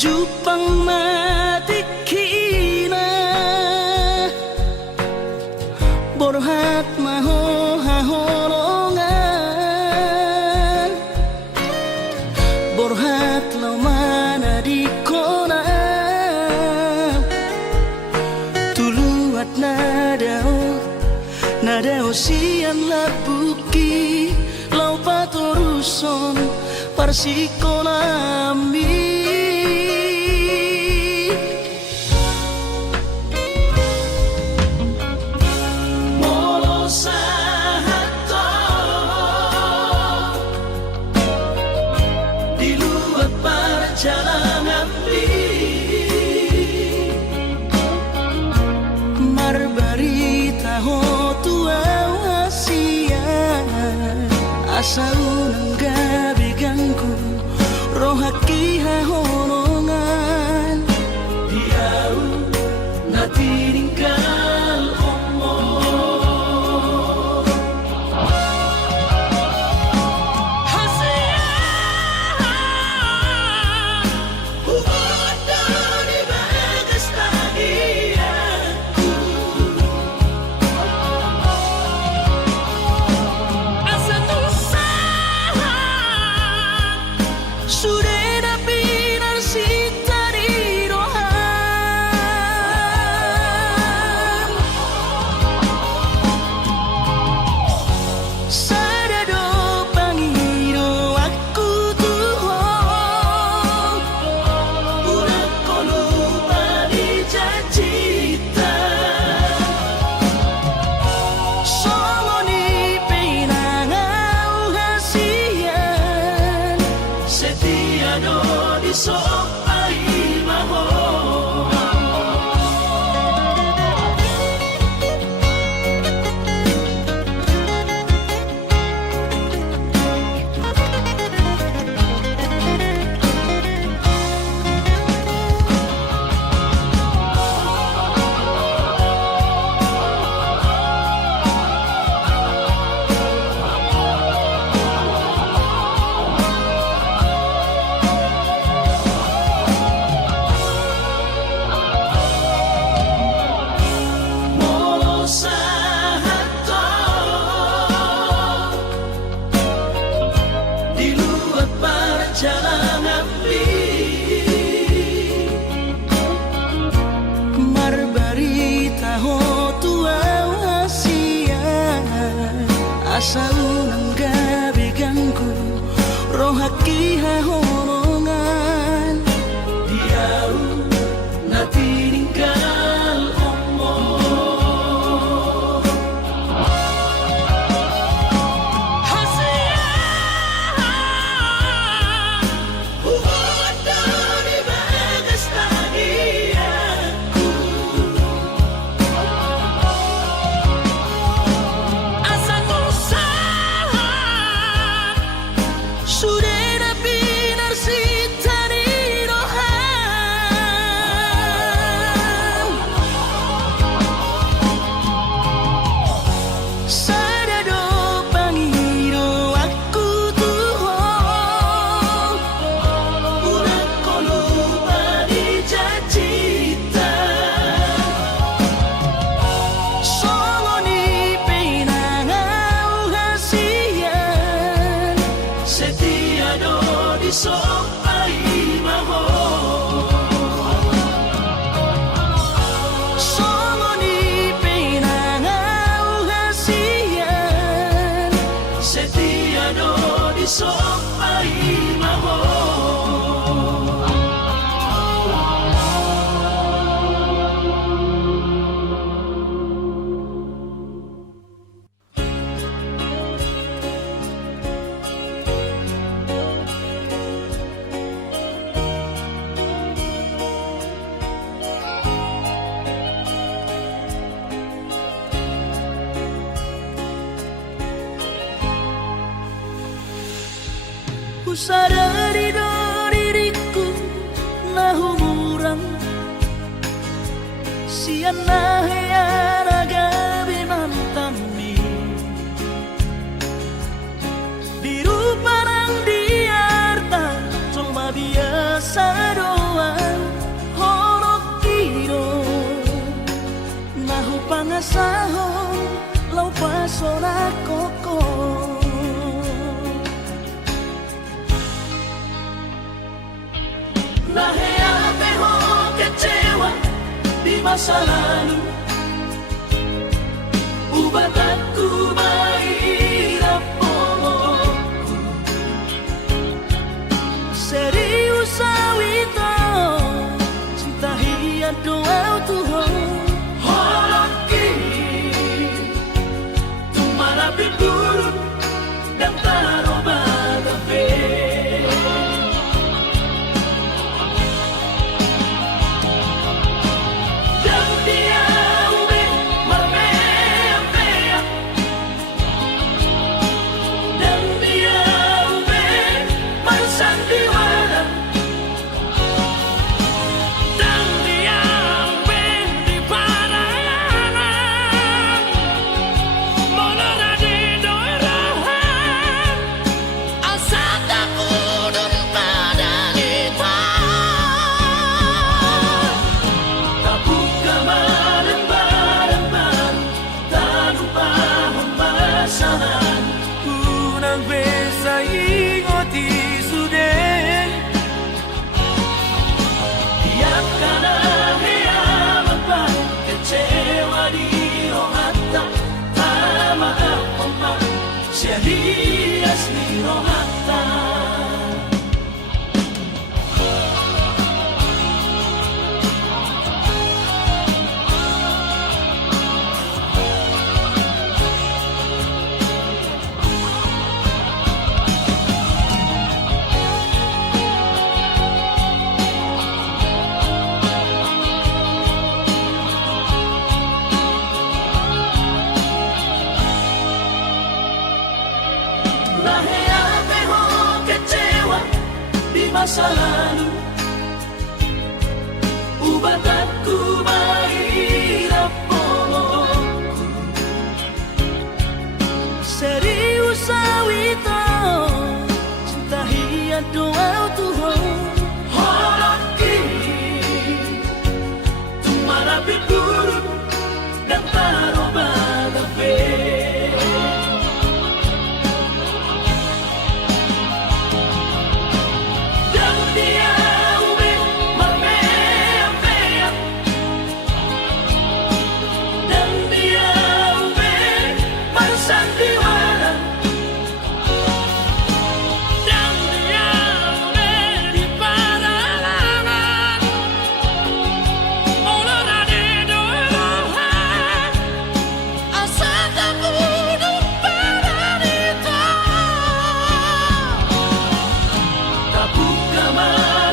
Jupang matikina borhat maho haholongan borhat laumana di kona tuluat nadao sian labuki lau patoruson parsikonami Asaunang gabi ganggu rohaki hahonongan diau natiningkal omong hasian hubungan dari bagas tagianku Asaunang gabi ganggu rohaki hahonongan diau natiningkal omong hasian hubungan dari bagas tagianku Ku sadari do diriku na humuran sian na hayana gabi mantami di rupa nang diarta cuma bi biasa doang horok kiro nahu pangasahon lau pasora koko. Nahe ape ho kecewa di masa lalu, ubat aku mahirap pomoku. Serius awito cinta hiat doa Tuhan holoki tumarapi buruk dan taroba gabe. Unang besa ingot isude tiap kana hiamat bang kecewa di rohata tama apa serius di rohata. Nahe ape ho kecewa di masa lalu, ubat aku mahirap pomoku. Serius awito cinta hiat doa Tuhan holoki tumarapi buruk dan taroba gabe. Come on.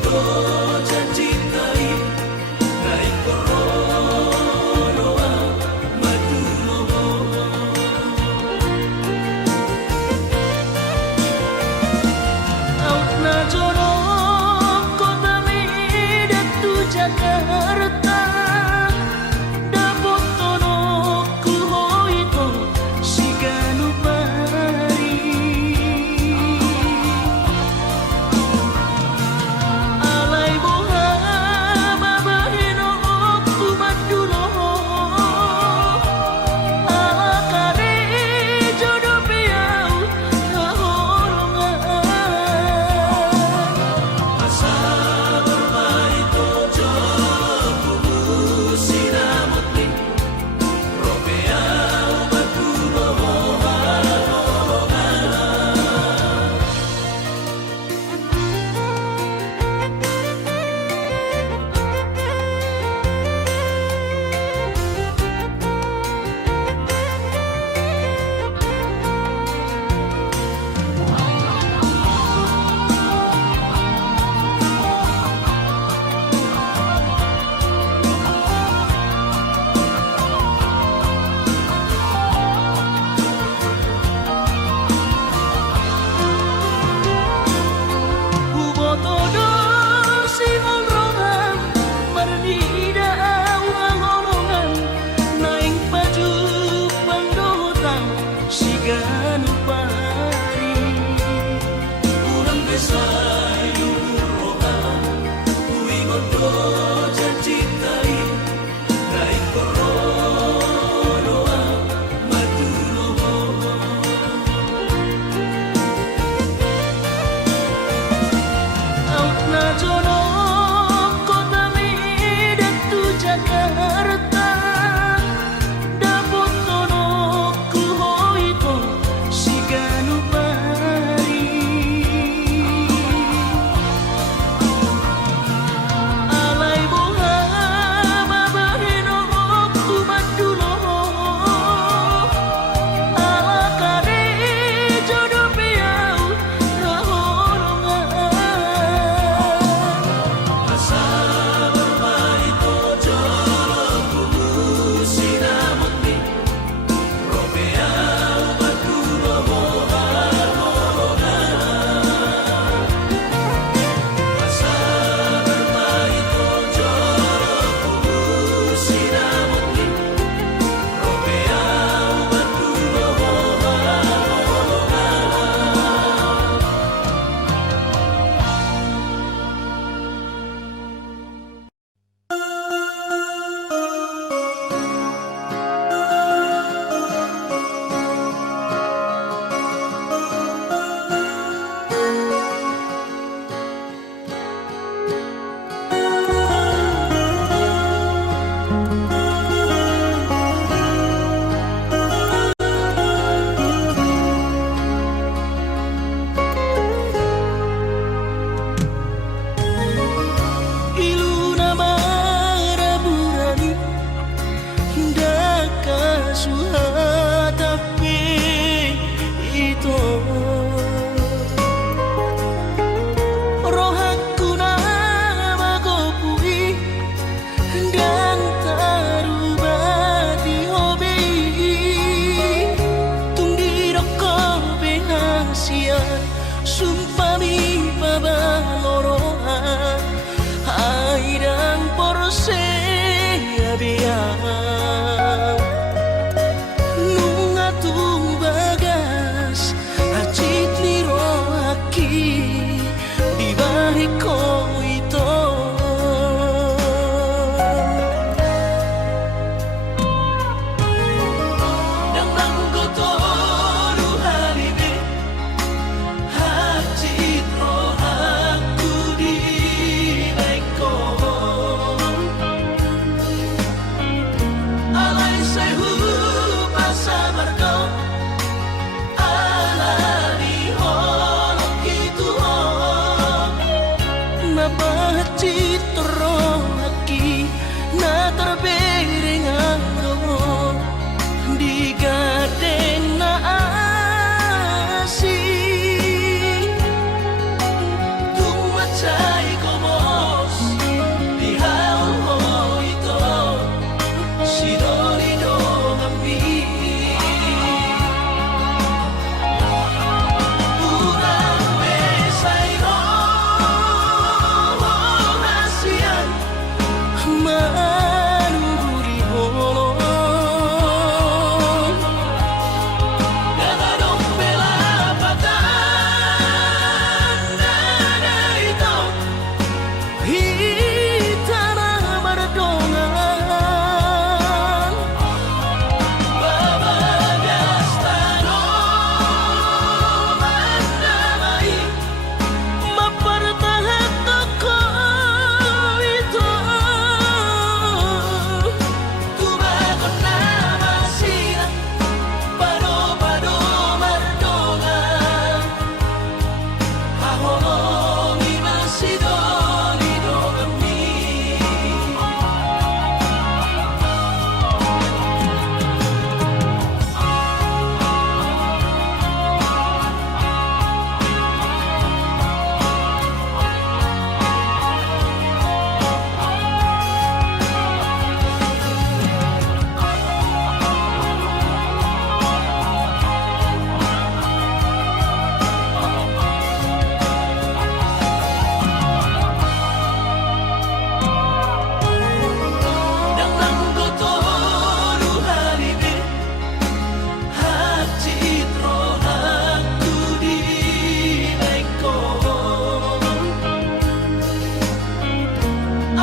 gondo janji kai naik koronoa madulomo autna jono kota medatu Jakarta dapotono kuhoito siganu pari alai boha mabahino kumadulo ala kare jodoh piau haholongan asa bermain tojo kubu sinamutni Romea madulo Ubotodo singolrongan merdida awalolongan naing baju pandotan siganu pari urang besai umurohan kui gondo janji kai naik koronoa madulomo autna jono kota medatu Jakarta dapotono kuhoito siganu pari alai boha mabahino kumadulo ala kare jodoh piau haholongan asa bermain tojo kubu sinamutni Romea madulo haholongan asa bermain tojo kubu sinamutni Romea madulo iluna maraburani daka suhatapi ito rohaku nama gopui dan tarubati hobi tungdiroko penghasian sumpami pabalorohan airang porse abiang nunga tumbagas acit liroaki di balik ko ito nang nanggoto ruhalibe hacit rohaku di baiko alai sehu pasabarko alani holok itu napahacit rohaki na terbereng anggo di gadeng na asi tumacay ko mo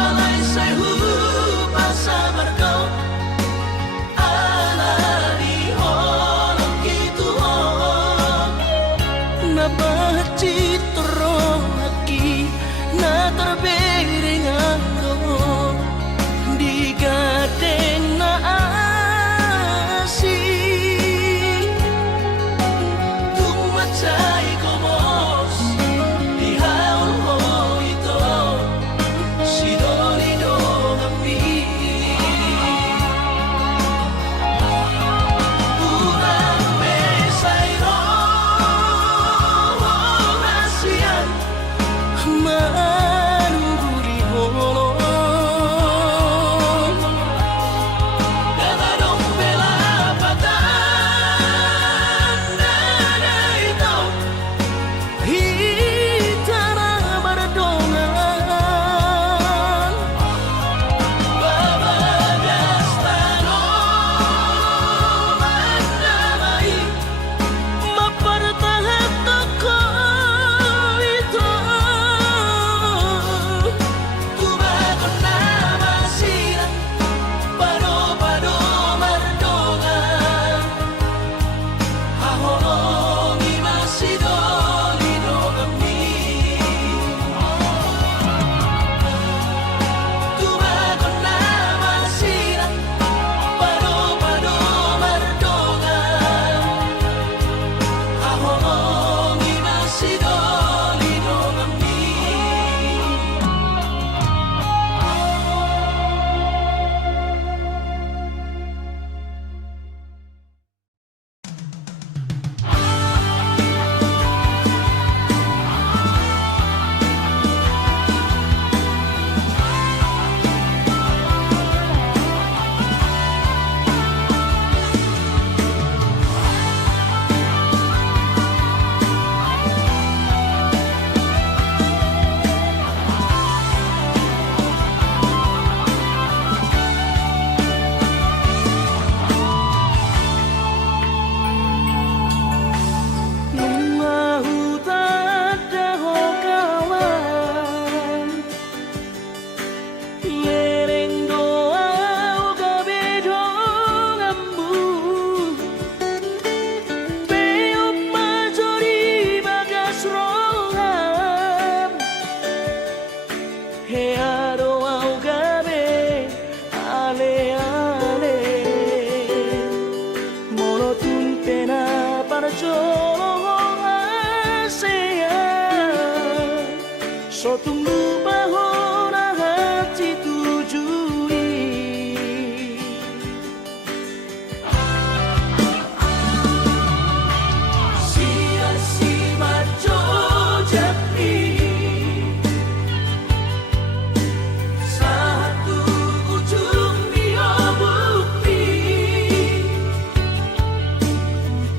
balay sa'yo pasabar ko alari holong kituho nabahati toro haki na terbering aro di gadeng na asi tung macai komos di haul ho ito si doli do kami ulang mesai ro nasian manuguri holo Dada dong bela patan dada ito hitana berdongan babagas tano mandamai mapartahan toko ito tubagon na masira pado-pado mardongan hahongi masidoli do kami tubagon na masira pado-pado mardongan hahongi masidoli do kami Mahu tada ho kawan Lereng doa o gabedo ngambu Beop majori bagas roham Hea doa o gabe ale ale Molotun pena para jolo Sotung lupa hona hati tujui Sia-si majo japi Satu ujung dia bukti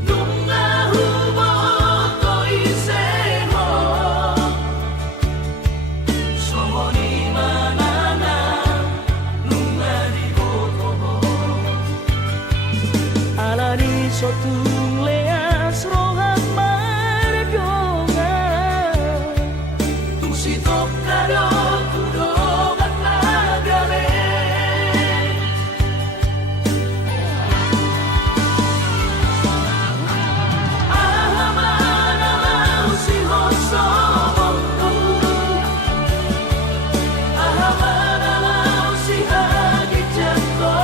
Nungahu boto iseho Somoni manana nunga di boto alani sotung leas rohat mardonga tung sitok kado tudogan nagare ahamana lau si hoso bontu ahamana lau si hagi jangko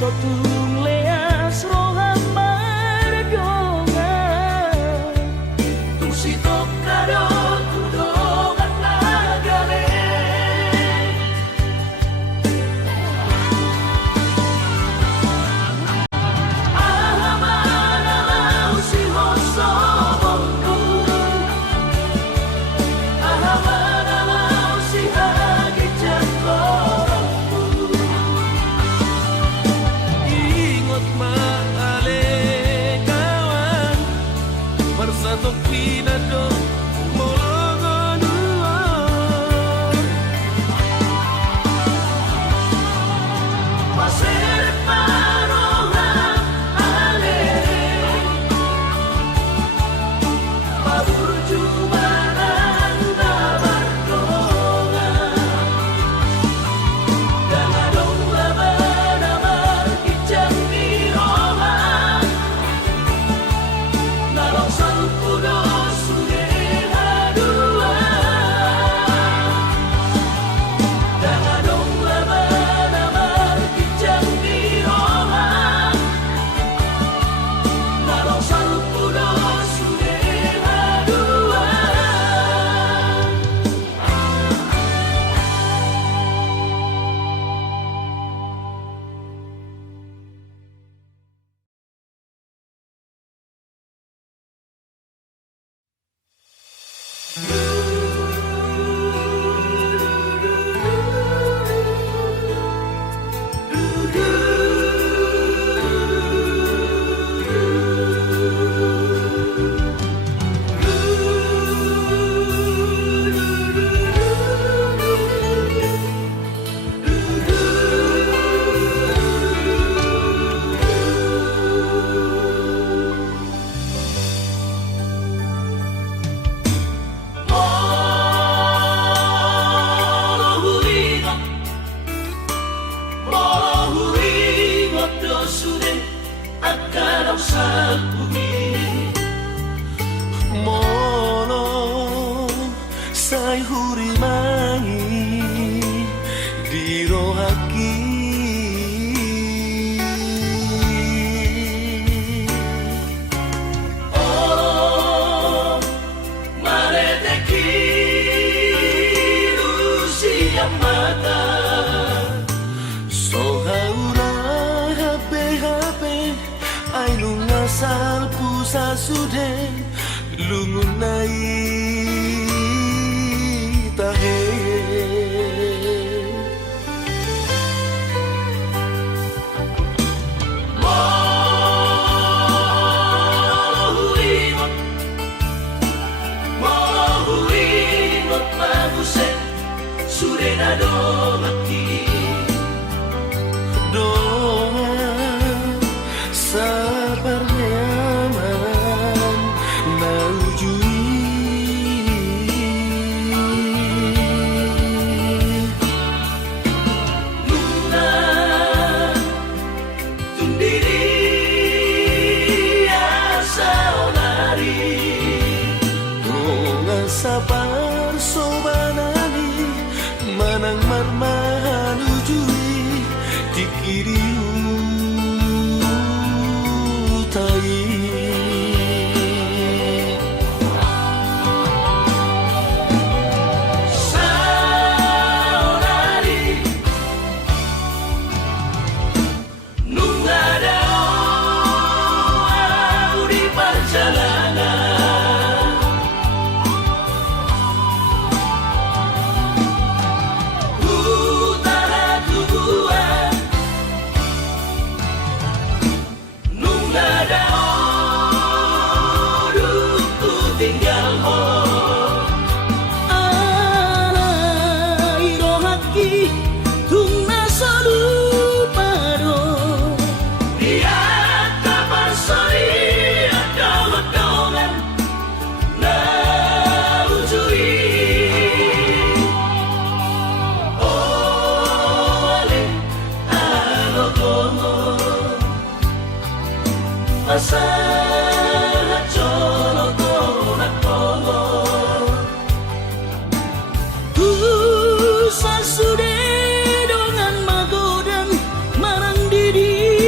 sotung leas roham mardongan tung sitok kado tudongan nagare ahamana si hoso bondu ahamana si hagi jangko Persatok pinado molongon pasir parohan ale babur jumanan bardongan dangadong laban kijang mirohan nalong salpudo suge hadua dangadong laban kijang mirohan nalong salpudo suge hadua Morohuringot dosude akan salpumi Molo say hurimangi dirohaki oh mareteki rusia mata sohaura habe ay lungasal pusa sude lungunai tahe Morohuringot mabuset surenado mati doa sabar nyaman naujui Luna tundiri asa onari doa sabar sobanani manang marmahan ujui dikiriu tai saonari nungadao di perjalanan utara tubuhan nungadao duku tinggal ho alai rohaki tung nasalu paro lihat kapan sori ada wedongan na ujui ole alogomo asa jono kona komo sasude dongan magodan marang diri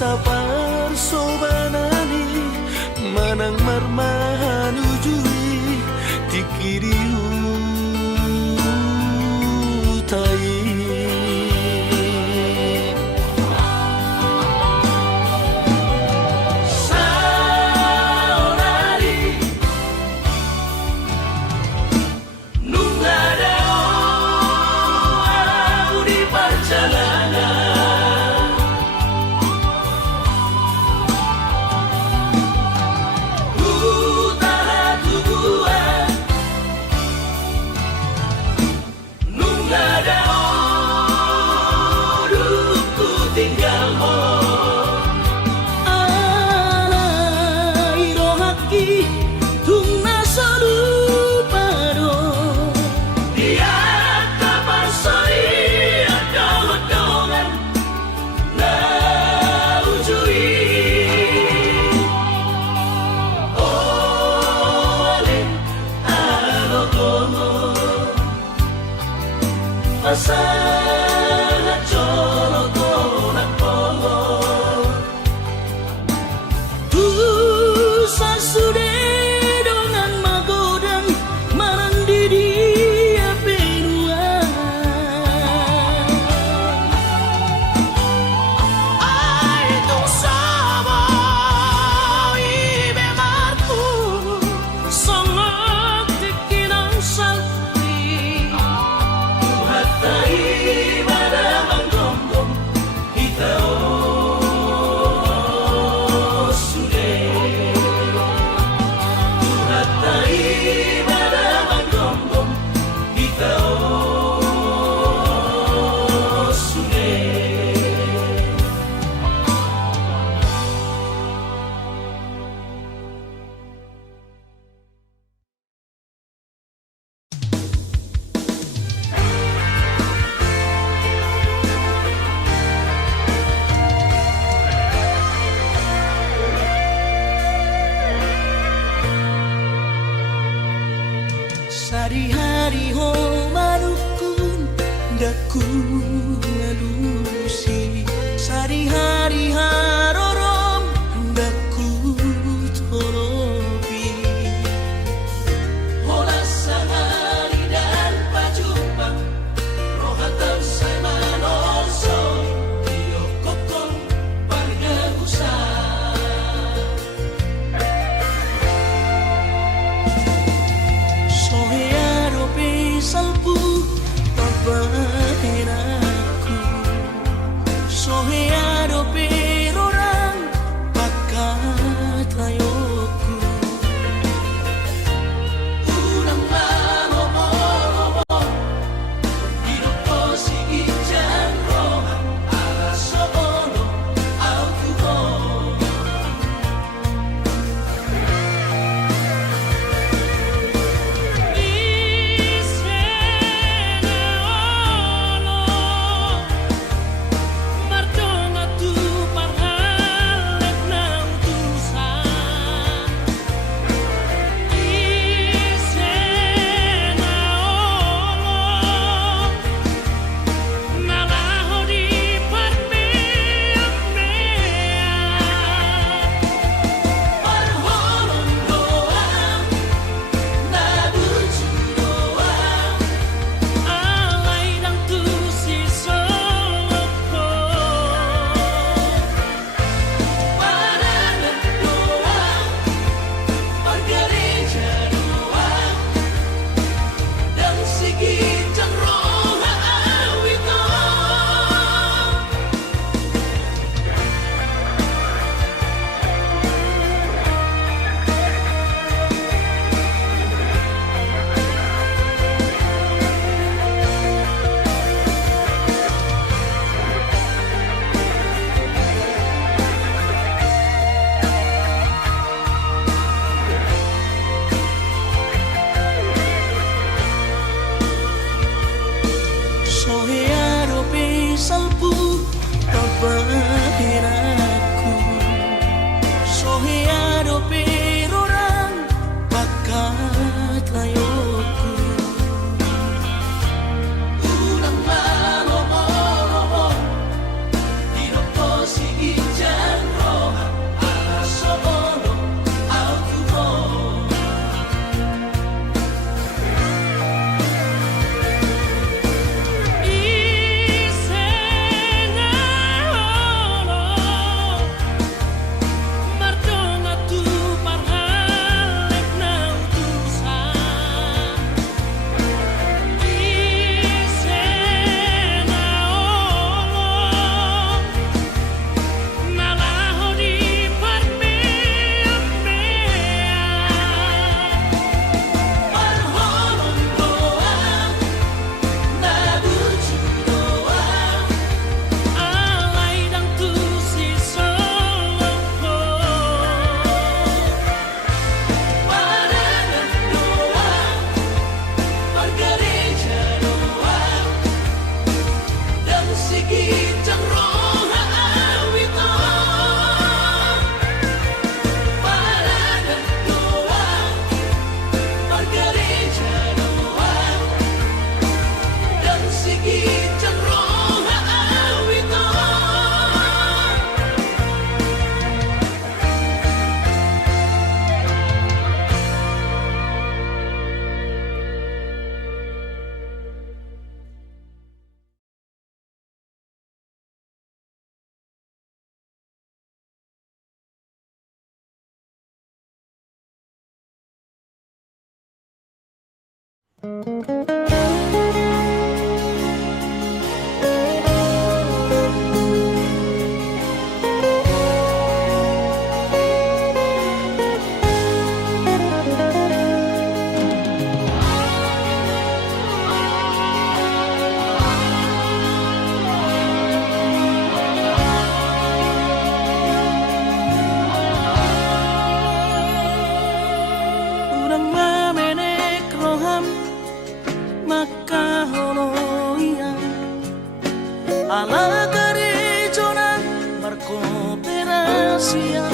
sa parsobanani manang marmahanujui tikiriu tai Pasana choro kona pongo Tu sasude dengan magodan marandidi apenuan Ay tung sama ibe martu Sangat dikinang sakti Hatai pada manggombong Urang mamenek roham makaholoian ala gerejonan berkooperasian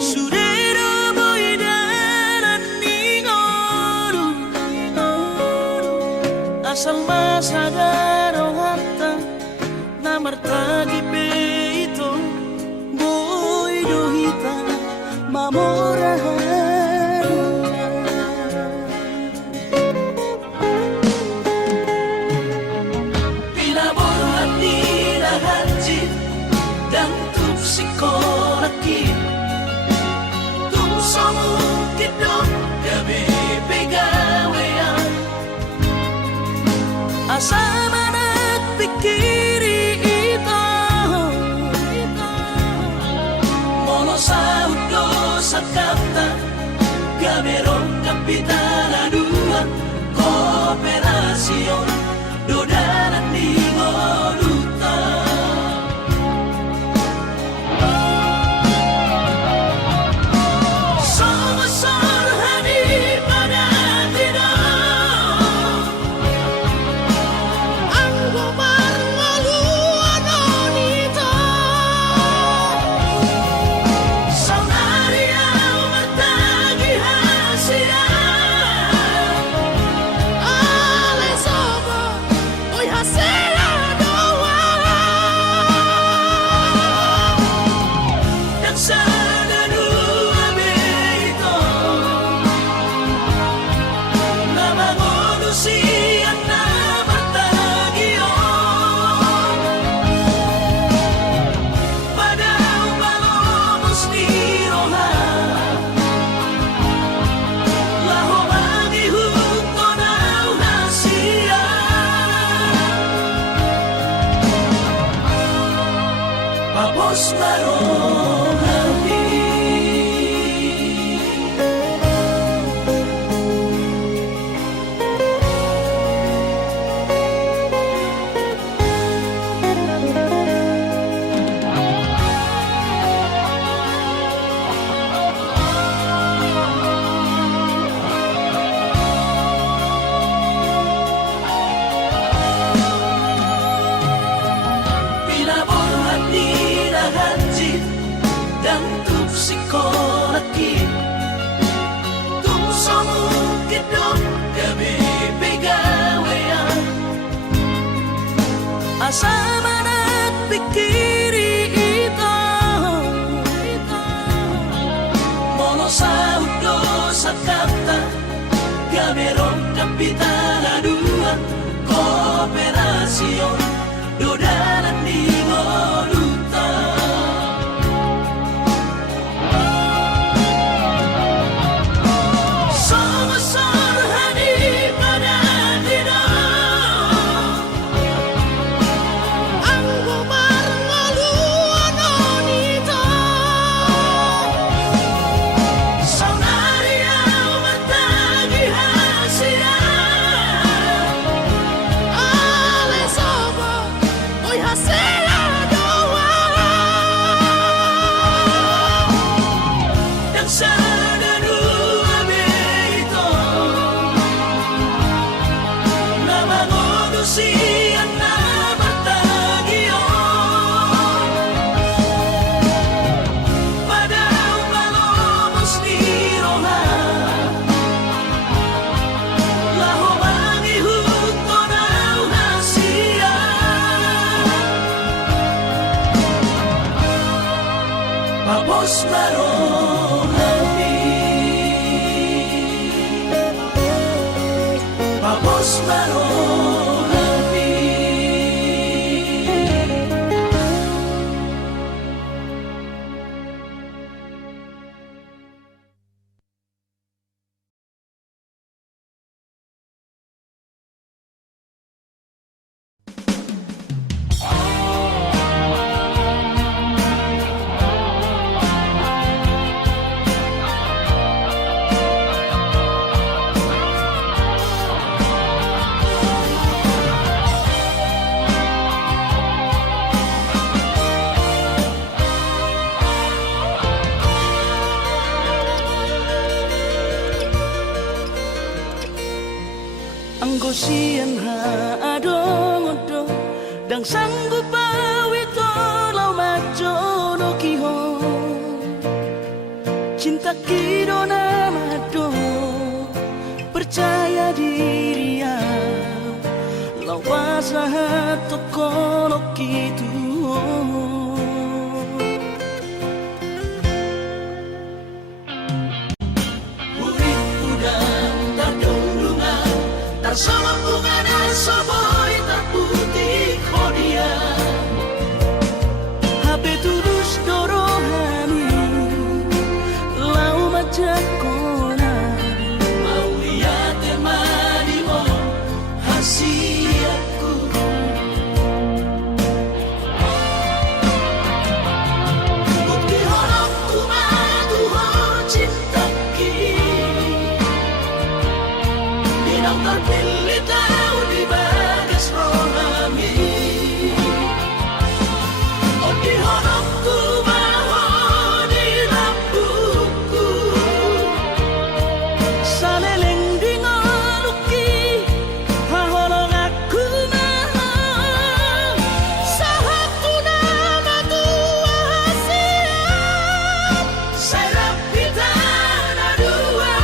sudero boidaran ningoru asal masagaro hatta namartagi peito boidohita mamorahan Pinaboran nila hajit dan tupsikolakit Tumsomukit dong gabi pegawean asama nagpikiri ito Mono sa udo sa kapta Gamerong kapitana dua Kooperasyon Dodanan di Moluta Sama-sama hari pada tidak ang gobarngaluan nito Saunaria matagi hasia ale sobo oy hasela doa Dan sana dua beito Na mangonusian na bertagion Padahal malomos ni Rohan Laho mangihuto na hasia Papos marong hati Pinaboran nila hajit dan tupsikolakit Tumsomukit dong gabi pegawean asama nagpikiri ito Mono sa udo sa kapta Gamerong kapitana dua Kooperasyon Dodanan di Moluta Sama-sama hari pada tidak ang gobarngaluan nito Saunaria matagi hasia ale sobo oy hasela doa Dan sana dua beito Na mangonusian na bertagion Padahal malomos ni Rohan Laho mangihuto na hasia Papos marong hati Papos marong sian ha adong odo dang sanggup awito lau majo no kiho cinta kido namado percaya diri ya lau wasahat tokono kitu sama bunga dan soboy tak putih kodia HP tulus dorohani lau majak kona mau lihat temani mo hasiatku bukti honok kumadu ho cinta Binang terpilih tahu di bagas rohami Oh di honokku bawa di lampuku Saleleng di ngoluki Haholong aku maha Sahaku nama tua hasiat Serap kita dua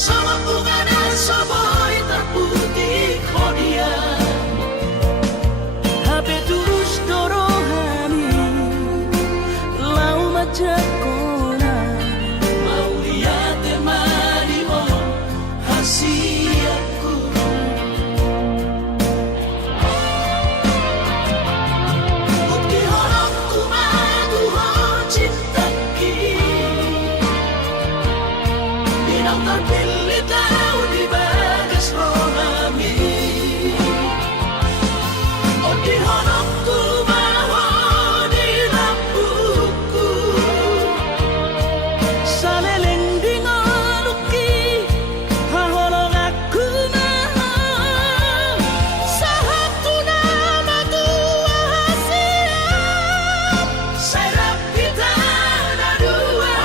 sama bunga dan soboy terputih kodia HP tulus dorohani lau majak kona mau lihat temani mo hasiatku bukti honokku madu ho cinta Binang terpilih tahu di bagas rohami Oh di honokku bawa di lampuku Saleleng di ngoluki Haholong aku maha Sahaku nama tua hasiat Serap kita dua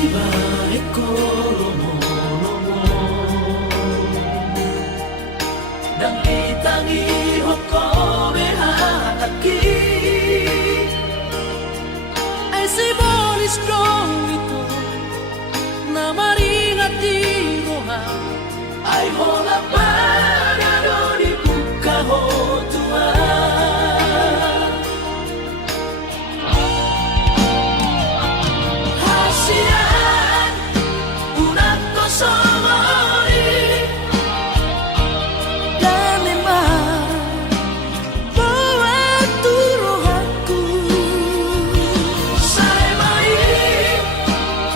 iba ekolomo-lomo dan itangi hoko behataki Ay si Boris Strong ito na maringati roha ay hola parado di buka hotua hasian una cosa dan memang buat rohaku saya main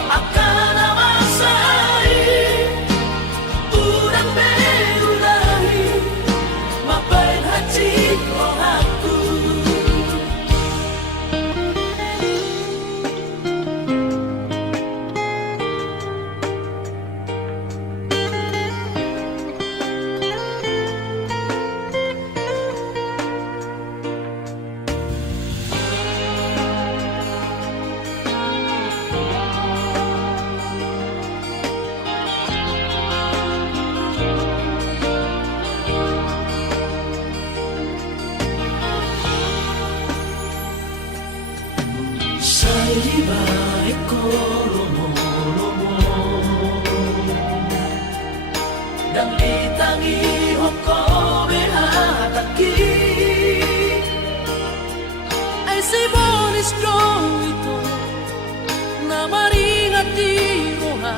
akan amasai urang beulahi mapain hati rohaku saya iba ekolomo-lomo dan itangi hoko behataki Ay si Boris Strong ito na maringati roha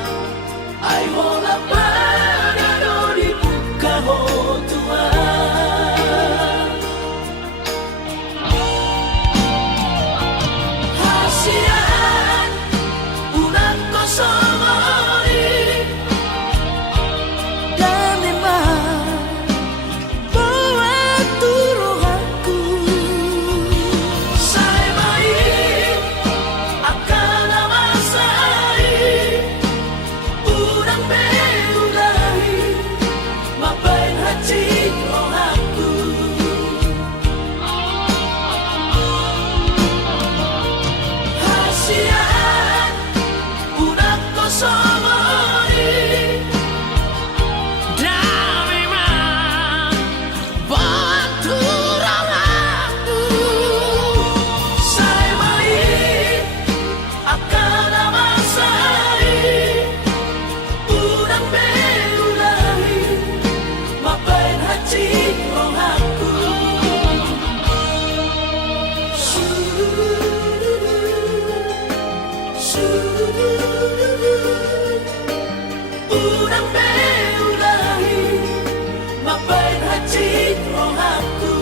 ay hola parado di buka hotua hasian unang kosongori dan memang buat rohaku saya main akan amasai urang beulahi mapain hati rohaku hasian unang kosongori dan memang buat rohaku saya main akan amasai urang beulahi mapain hati rohaku urang beulahi mapain hati rohaku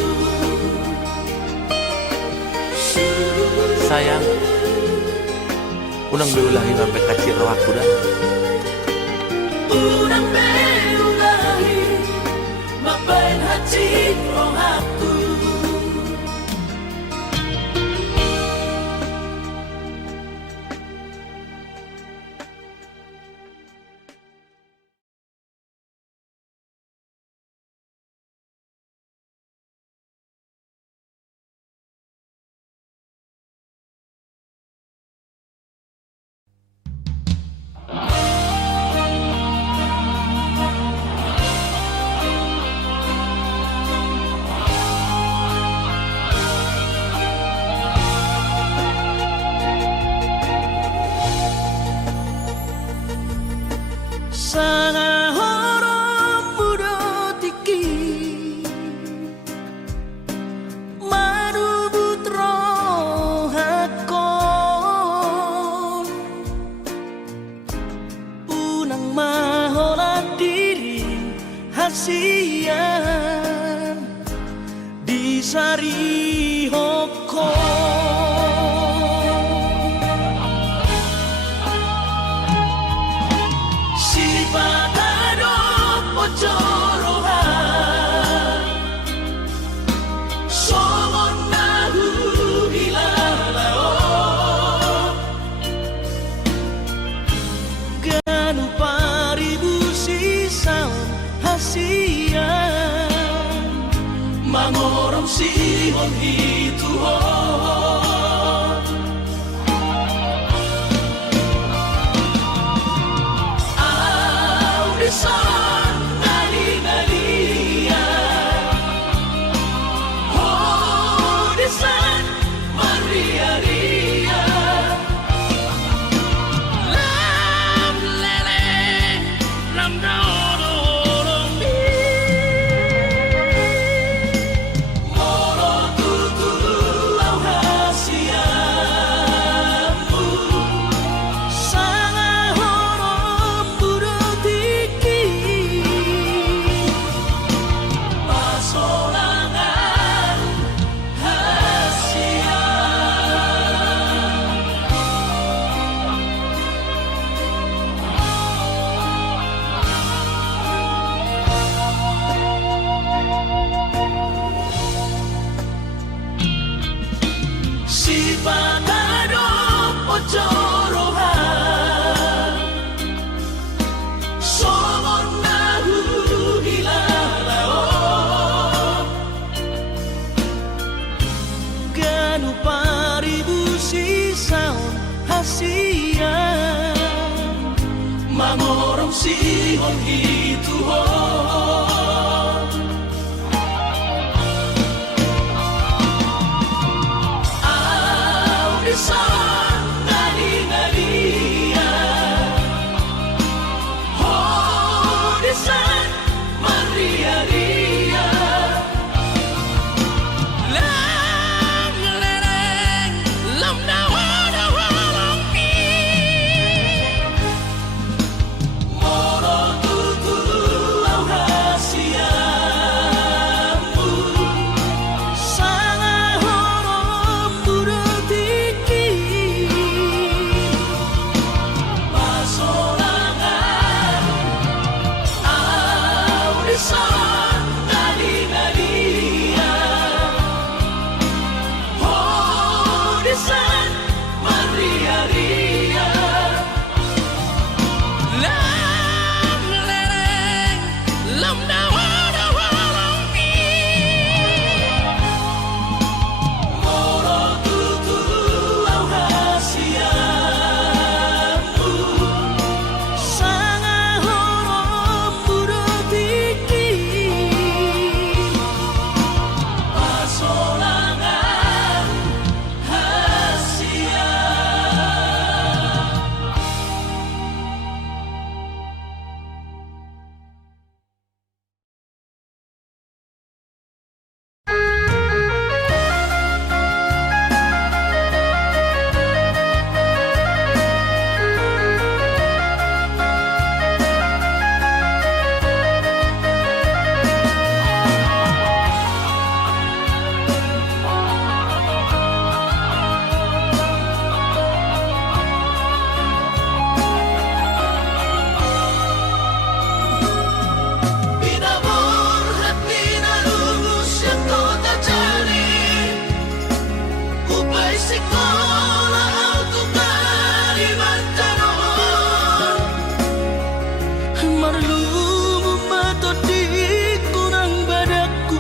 Sayang, unang beulahi sampai kacir rohaku dah. urang beulahi mapain hati rohaku Sana horop muda tiki Madubut rohakon Unang maholat diri hasian Di sari hokon Mangorong sihon itu pangadop ocorohan somon nahu hilalao Ganu paribu sisaon hasian mangorong sihon hituhon Audisan nali-nalia Audisan maria-ria Lang lereng lam dawa-dawa mi Moro tutu au hasiamu Sanga horom budotiki Pasolangan Audisan nali-nalia Audisan maria-ria Lang lereng lam dawa-dawa mi Moro tutu au hasiamu Sanga horom budotiki Pasolangan hasia Pinabor hati nalungus yang kota jali Upay sekolah auto Kalimantan Marlumu matot di kurang badakku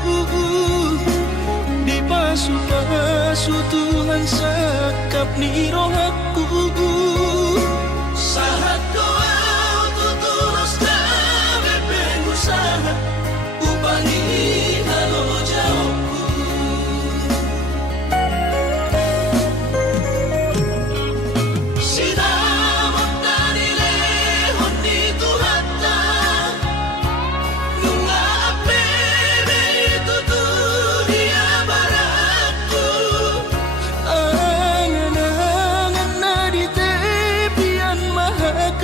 Di pasu-pasu Tuhan sakap ni rohaku Sahat doa tuturos kami pengusaha Upangi halo jawabku Sinamot na nilehon dito hata Nung aapebe ito dunia barakku Angan-angan na di tepian mahal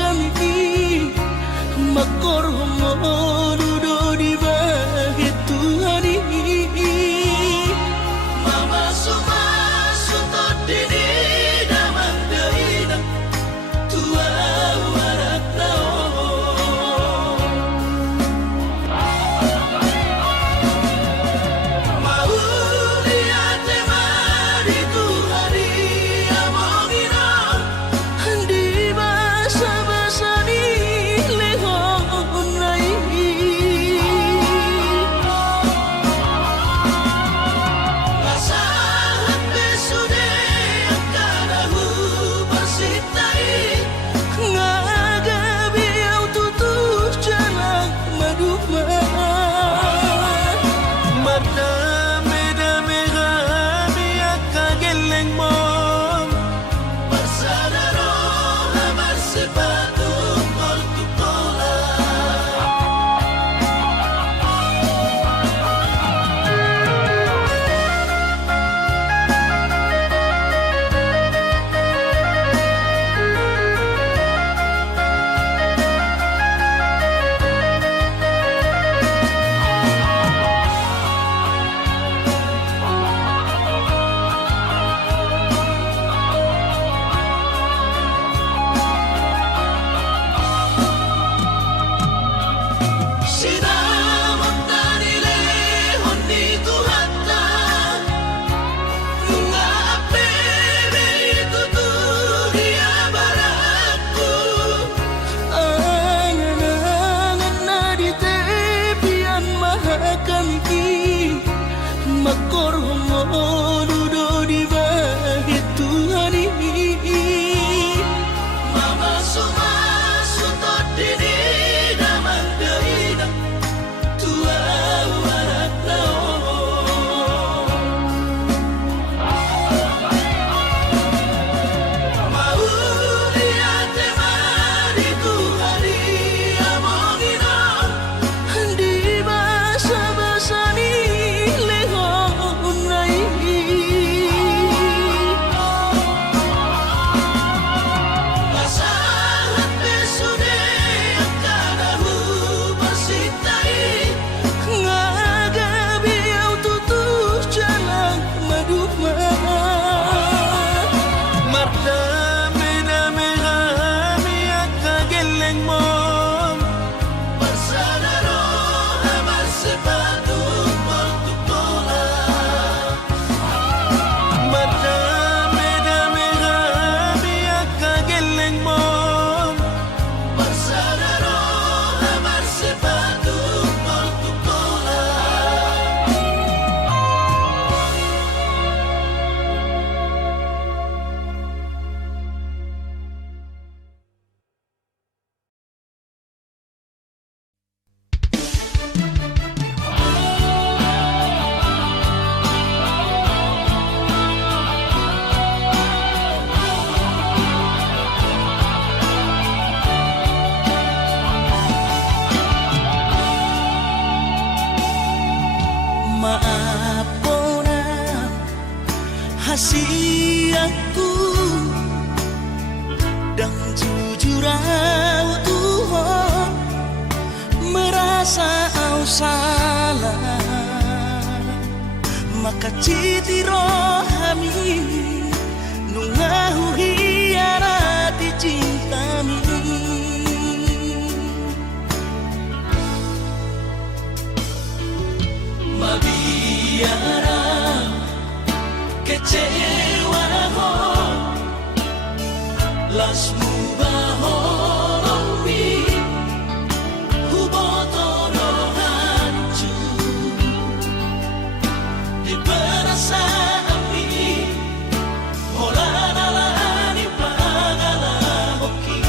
Mardame-dame kami at kageleng mo. Bersadaro amal sepatut bertukola. Mardame-dame kami at kageleng mo. Bersadaro amal sepatut bertukola. Maafkan hasiatku dan jujur Tuhan merasa au salah, maka citi rohami nungahu hiarati cintami. Mabiara kecewa ho lasmu bahoromi hubotono hancur di perasaan ini holanalani pagala hoki.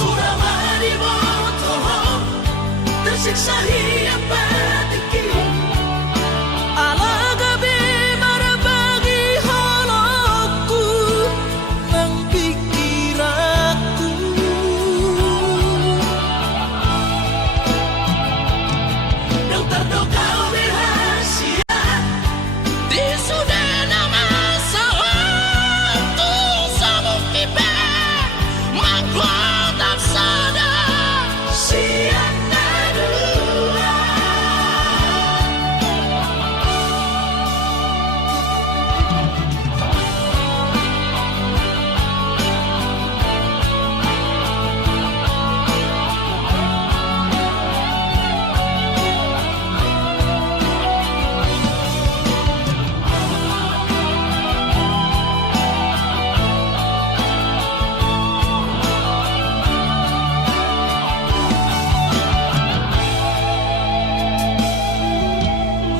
Suramani boto tersiksa hiap batiki. Alaga bimar bagi halakku nang pikiranku. Nang terdokau rahasia di sudah nama sawatu sabuk kipe magwa tak sadar siapa dua.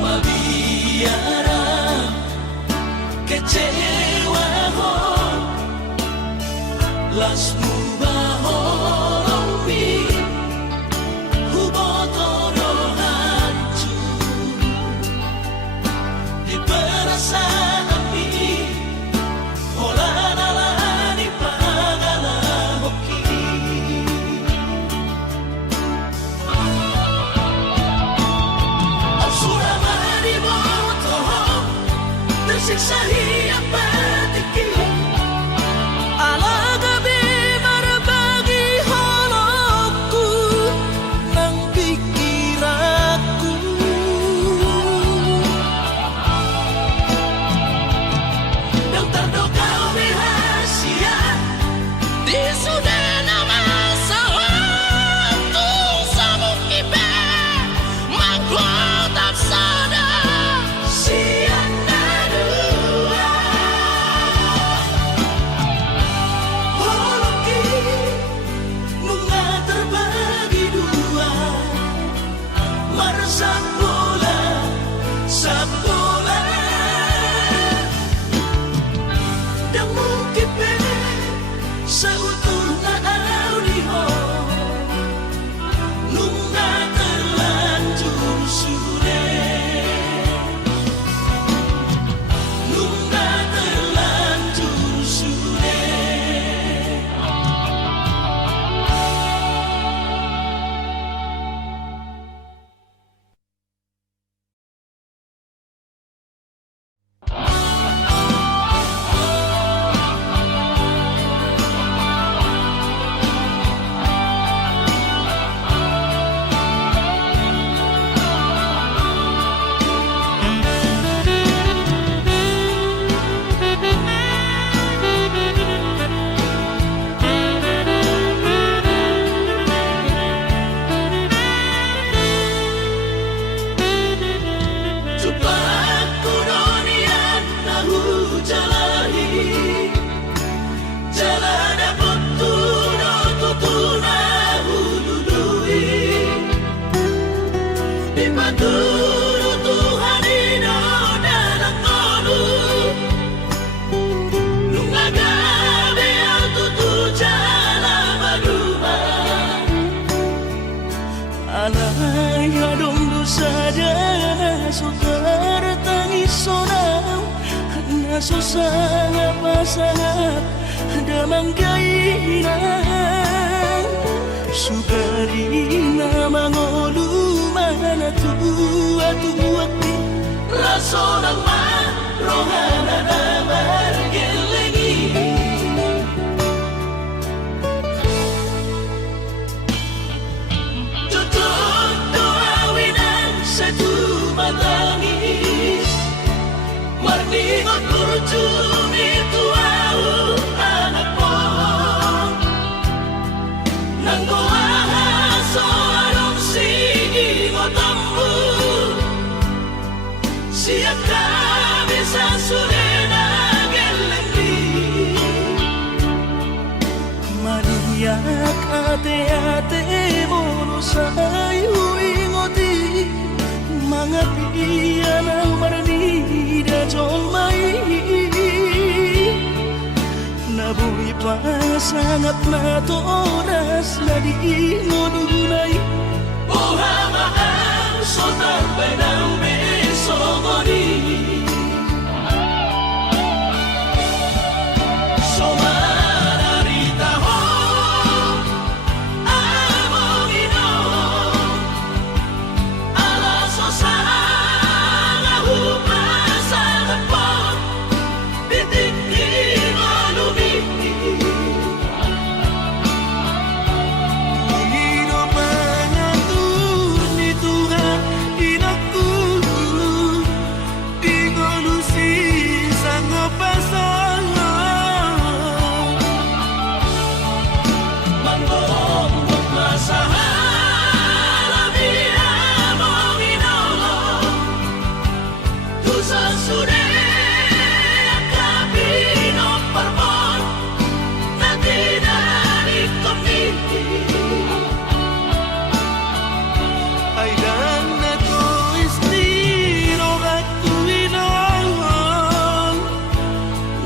Mabiara kecewa ho lasmu bahoromi hubotono hancur di perasaan ini holanalani pagala hoki. Suramani boto tersiksa hiap batiki. Alaga bimar bagi halakku nang pikiranku. Nang terdokau rahasia di sudah nama sawatu sabuk kipe magwa tak sadar siapa dua. Holoki bunga terbagi dua, meresap bola sabola dan mungkin seutuh Dipatuloy Tuhan ino dalang kono nung agabi ang tutuja na maluma Alay adong dosa dana sutar tangis sonang nasusanga pasangap damang gainang sugari na mangoluma na tuwa-tuwak di raso ng rohana na margelengi tutup doawinan sa tumatangis marningot kurjumi tuau anak mo nang kuwahaso anong sige mo tambo siya kami sa surena gelengdi Mariak ate-ate mo sayo ingoti mga piyan ang maranida jong may nabuhi pa sangat na to oras na di ngununay buhamaan sotar benang besogoni somararita ho among ino alaso sa hupasan po titik di malumiti Panginoon pangatur ni Tuhan inakku di ngolusi sang pasangan Manggong masahala biya mong inolong Tusan sude akabino parmon na dinarik komiti ay dan na to istiro at tuwinang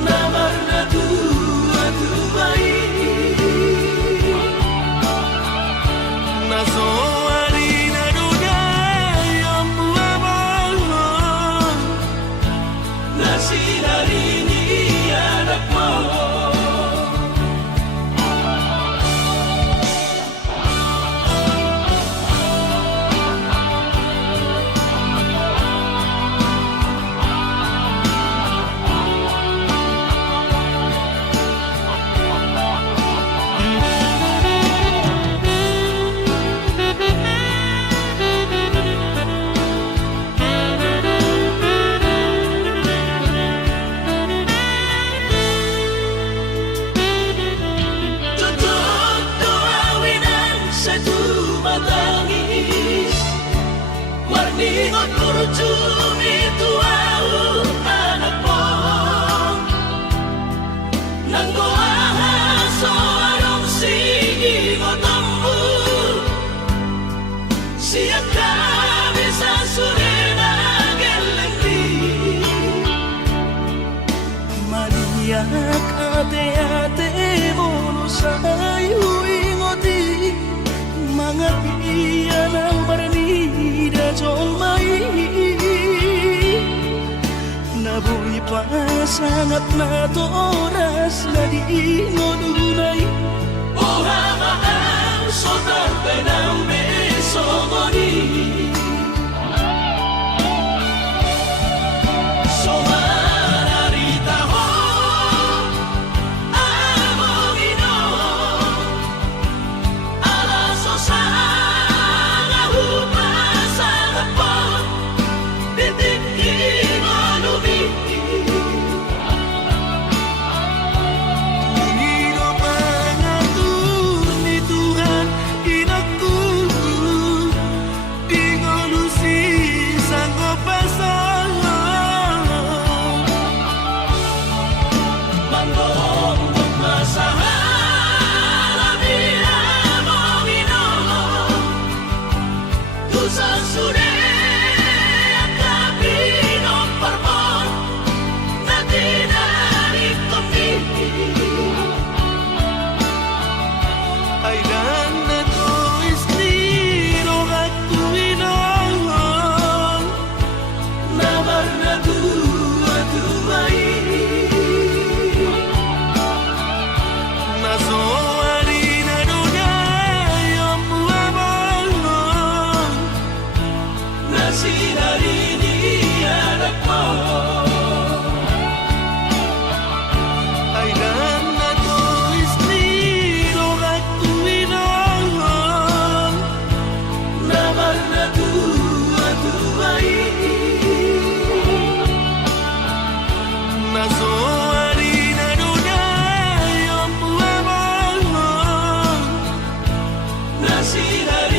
Namar na tuwa-tuway naso harina dunay ang buwabang na sinarini anak mo Tutup doawinan sa tumatangis Marningot kurjumi tuau anak mo nang kuwahaso anong sige mo tambo siya kami sa surena gelengdi Mariak ate-ate mo sayo ingoti mga piyan ang maranida jong may nabuhi pa sangat na to oras na di ngununay buhamaan sotar benang besogoni somararita ho among ino alaso sa hupasan po titik di malumiti Panginoon pangatur ni Tuhan inakku di ngolusi sang pasangan Manggong masahala biya mong inolong Tusan sude Nasi hari ini ada kau. Ay dan natulis ni rogat tuwinang Naman na tua ini naso harina dunay ang puwabang Nasi hari